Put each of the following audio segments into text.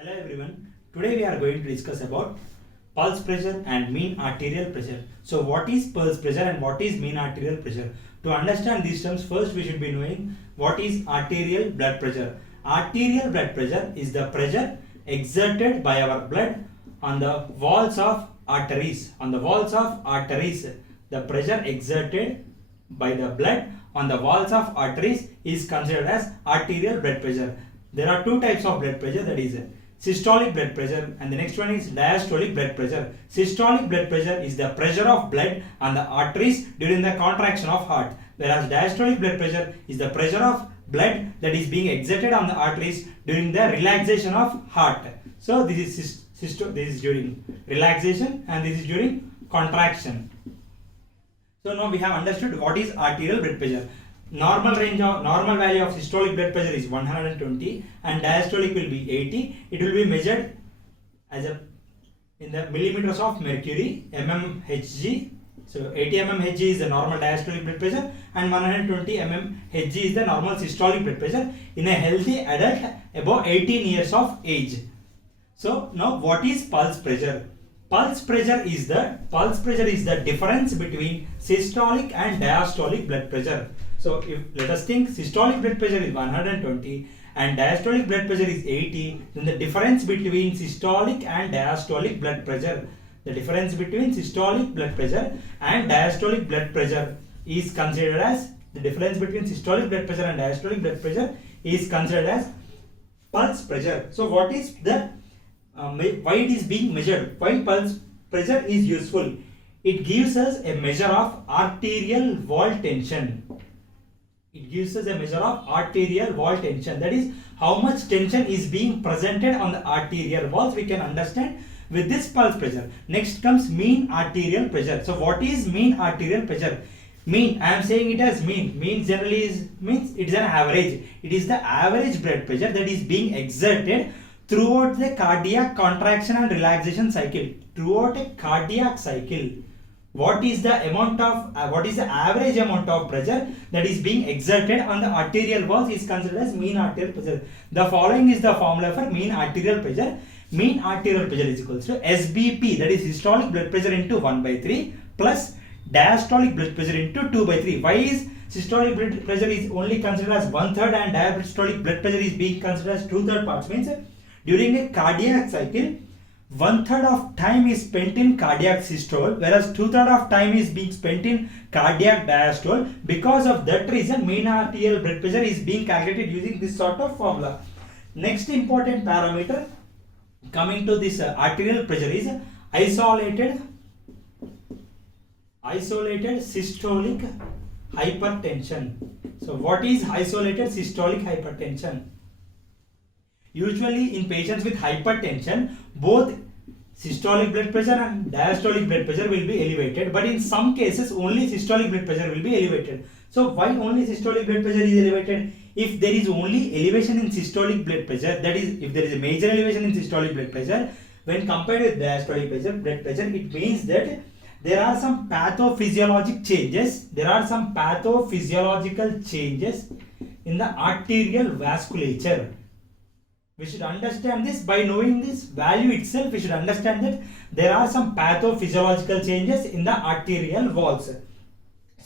Hello everyone. Today we are going to discuss about pulse pressure and mean arterial pressure. So what is pulse pressure and what is mean arterial pressure? To understand these terms, first we should be knowing what is arterial blood pressure. Arterial blood pressure is the pressure exerted by our blood on the walls of arteries. On the walls of arteries, the pressure exerted by the blood on the walls of arteries is considered as arterial blood pressure. There are two types of blood pressure, that is systolic blood pressure and the next one is diastolic blood pressure. Systolic blood pressure is the pressure of blood on the arteries during the contraction of heart, whereas diastolic blood pressure is the pressure of blood that is being exerted on the arteries during the relaxation of heart. So this is during relaxation and this is during contraction. So now we have understood what is arterial blood pressure. Normal value of systolic blood pressure is 120 and diastolic will be 80. It will be measured as in the millimeters of mercury, mmHg. So 80 mmHg is the normal diastolic blood pressure and 120 mmHg is the normal systolic blood pressure in a healthy adult above 18 years of age. So now what is pulse pressure? Pulse pressure is the difference between systolic and diastolic blood pressure. So if let us think systolic blood pressure is 120 and diastolic blood pressure is 80, then the difference between systolic and diastolic blood pressure, the difference between systolic blood pressure and diastolic blood pressure is considered as the difference between systolic blood pressure and diastolic blood pressure is considered as pulse pressure. So what is the why it is being measured? Why pulse pressure is useful? It gives us a measure of arterial wall tension. It gives us a measure of arterial wall tension, that is how much tension is being presented on the arterial walls we can understand with this pulse pressure. Next comes mean arterial pressure. So what is mean arterial pressure? Mean, I am saying it as mean. Mean generally means it is an average. It is the average blood pressure that is being exerted throughout the cardiac contraction and relaxation cycle. Throughout a cardiac cycle, what is the average amount of pressure that is being exerted on the arterial walls is considered as mean arterial pressure. The following is the formula for mean arterial pressure. Mean arterial pressure is equals to SBP, that is systolic blood pressure into 1/3 plus diastolic blood pressure into 2/3. Why is systolic blood pressure is only considered as 1/3 and diastolic blood pressure is being considered as 2/3 parts? Means during a cardiac cycle, 1/3 of time is spent in cardiac systole, whereas 2/3 of time is being spent in cardiac diastole. Because of that reason, mean arterial blood pressure is being calculated using this sort of formula. Next important parameter coming to this arterial pressure is isolated systolic hypertension. So what is isolated systolic hypertension? Usually in patients with hypertension, both systolic blood pressure and diastolic blood pressure will be elevated, but in some cases only systolic blood pressure will be elevated. So why only systolic blood pressure is elevated? If there is only elevation in systolic blood pressure, that is if there is a major elevation in systolic blood pressure when compared with diastolic blood pressure, it means that there are some pathophysiological changes in the arterial vasculature. We should understand this. By knowing this value itself, we should understand that there are some pathophysiological changes in the arterial walls,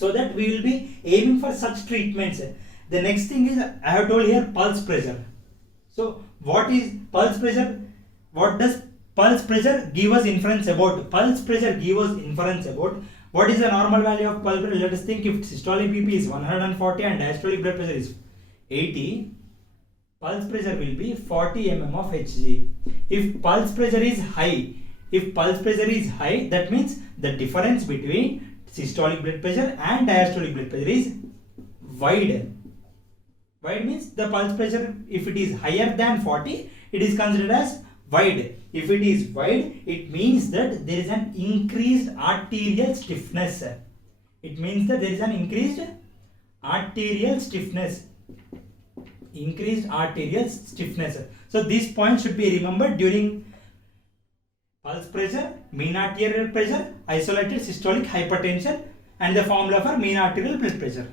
so that we will be aiming for such treatments. The next thing is, I have told here pulse pressure. So what is pulse pressure? What does pulse pressure give us inference about? Pulse pressure gives us inference about what is the normal value of pulse pressure. Let us think if systolic BP is 140 and diastolic blood pressure is 80. Pulse pressure will be 40 mm of Hg. If pulse pressure is high, that means the difference between systolic blood pressure and diastolic blood pressure is wide. Wide means the pulse pressure, if it is higher than 40, it is considered as wide. If it is wide, it means that there is an increased arterial stiffness. It means that there is an increased arterial stiffness. So this point should be remembered during pulse pressure, mean arterial pressure, isolated systolic hypertension, and the formula for mean arterial blood pressure.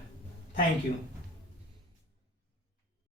Thank you.